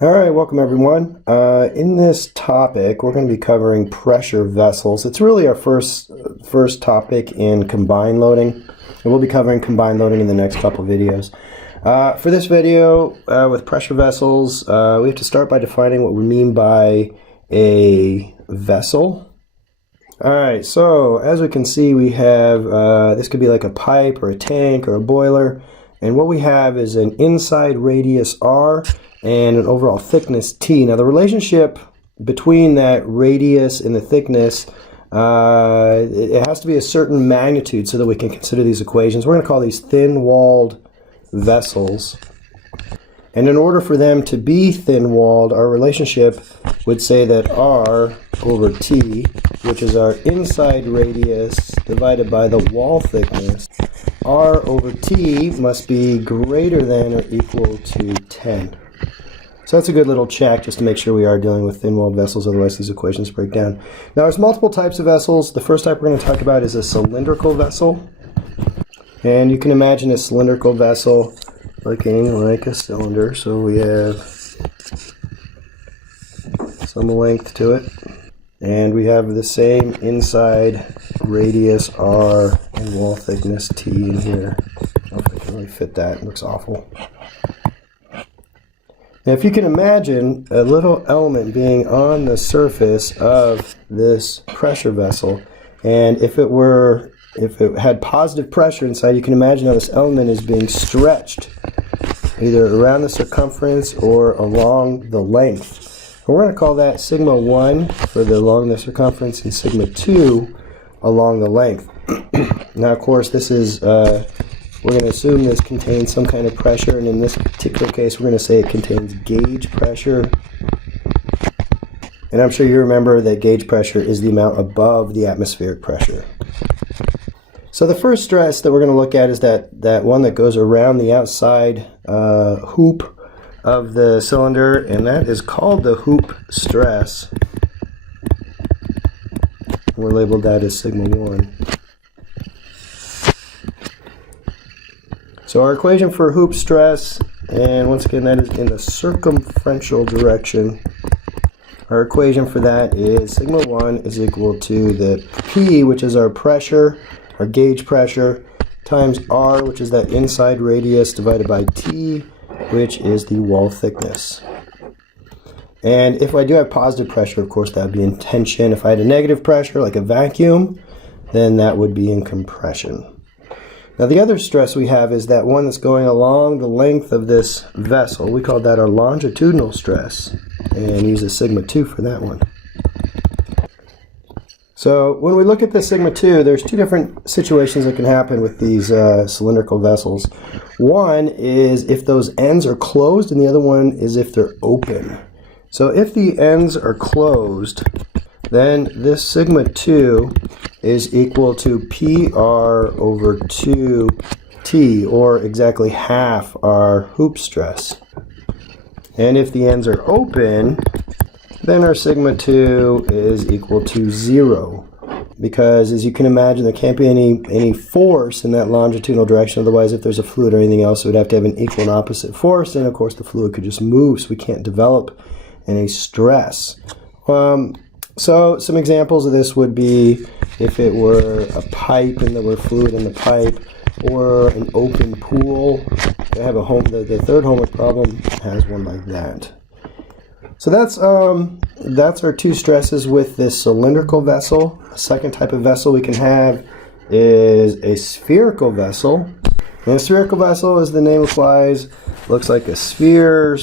All right, welcome everyone. In this topic, we're going to be covering pressure vessels. It's really our first topic in combined loading, and we'll be covering combined loading in the next couple videos. For this video, with pressure vessels, we have to start by defining what we mean by a vessel. All right, so as we can see, we have, this could be like a pipe or a tank or a boiler, and what we have is an inside radius R and an overall thickness T. Now the relationship between that radius and the thickness, it has to be a certain magnitude so that we can consider these equations. We're going to call these thin-walled vessels. And in order for them to be thin-walled, our relationship would say that R over T, which is our inside radius divided by the wall thickness, R over T must be greater than or equal to 10. So that's a good little check just to make sure we are dealing with thin-walled vessels, otherwise these equations break down. Now there's multiple types of vessels. The first type we're going to talk about is a cylindrical vessel. And you can imagine a cylindrical vessel looking like a cylinder. So we have some length to it. And we have the same inside radius R and wall thickness T in here. I don't know if I can really fit that. It looks awful. Now if you can imagine a little element being on the surface of this pressure vessel, and if it had positive pressure inside, you can imagine how this element is being stretched either around the circumference or along the length. And we're going to call that sigma 1 for along the circumference and sigma 2 along the length. Now of course this is we're going to assume this contains some kind of pressure, and in this particular case we're going to say it contains gauge pressure. And I'm sure you remember that gauge pressure is the amount above the atmospheric pressure. So the first stress that we're going to look at is that one that goes around the outside hoop of the cylinder, and that is called the hoop stress. We're labeled that as sigma 1. So our equation for hoop stress, and once again that is in the circumferential direction, our equation for that is sigma 1 is equal to the P, which is our pressure, our gauge pressure, times R, which is that inside radius, divided by T, which is the wall thickness. And if I do have positive pressure, of course that would be in tension. If I had a negative pressure, like a vacuum, then that would be in compression. Now the other stress we have is that one that's going along the length of this vessel. We call that our longitudinal stress, and use a sigma 2 for that one. So when we look at the sigma 2, there's two different situations that can happen with these cylindrical vessels. One is if those ends are closed, and the other one is if they're open. So if the ends are closed, then this sigma 2 is equal to PR over 2T, or exactly half our hoop stress. And if the ends are open, then our sigma 2 is equal to 0. Because as you can imagine, there can't be any force in that longitudinal direction. Otherwise, if there's a fluid or anything else, it would have to have an equal and opposite force. And of course, the fluid could just move, so we can't develop any stress. So some examples of this would be if it were a pipe and there were fluid in the pipe, or an open pool. I have the third homework problem has one like that. So that's our two stresses with this cylindrical vessel. A second type of vessel we can have is a spherical vessel. And a spherical vessel, as the name implies, looks like a sphere.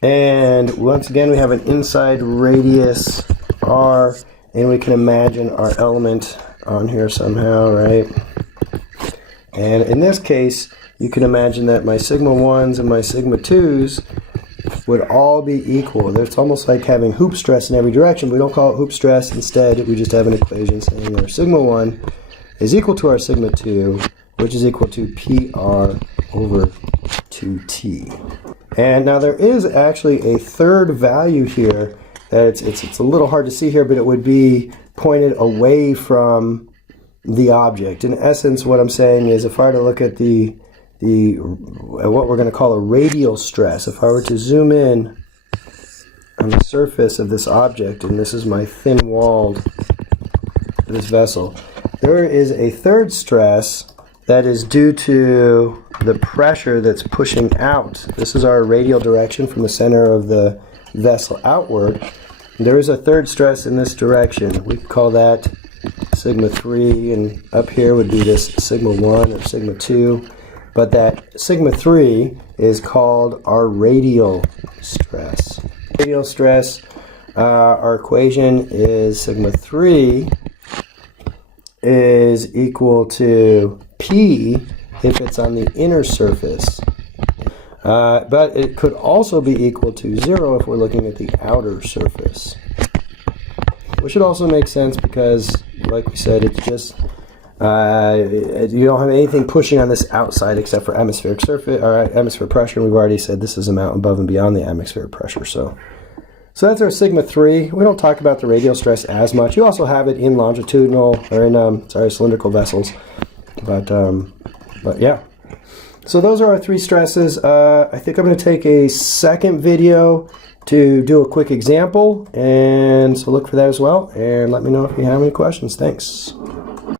And once again we have an inside radius R, and we can imagine our element on here somehow, right? And in this case, you can imagine that my sigma 1s and my sigma 2s would all be equal. It's almost like having hoop stress in every direction. We don't call it hoop stress. Instead, we just have an equation saying our sigma 1 is equal to our sigma 2, which is equal to PR over 2T. And now there is actually a third value here that it's a little hard to see here, but it would be pointed away from the object. In essence, what I'm saying is if I were to look at what we're going to call a radial stress, if I were to zoom in on the surface of this object, and this is my thin-walled this vessel, there is a third stress that is due to the pressure that's pushing out. This is our radial direction from the center of the vessel outward. There is a third stress in this direction. We call that sigma 3, and up here would be this sigma 1 or sigma 2. But that sigma 3 is called our radial stress. Radial stress, our equation is sigma 3 is equal to P if it's on the inner surface. But it could also be equal to 0 if we're looking at the outer surface. Which should also make sense because, like we said, it's just you don't have anything pushing on this outside except for atmospheric surface or atmospheric pressure. We've already said this is amount above and beyond the atmospheric pressure. So that's our sigma 3. We don't talk about the radial stress as much. You also have it in longitudinal or in cylindrical vessels. But yeah. So those are our 3 stresses. I think I'm going to take a second video to do a quick example, and so look for that as well. And let me know if you have any questions. Thanks.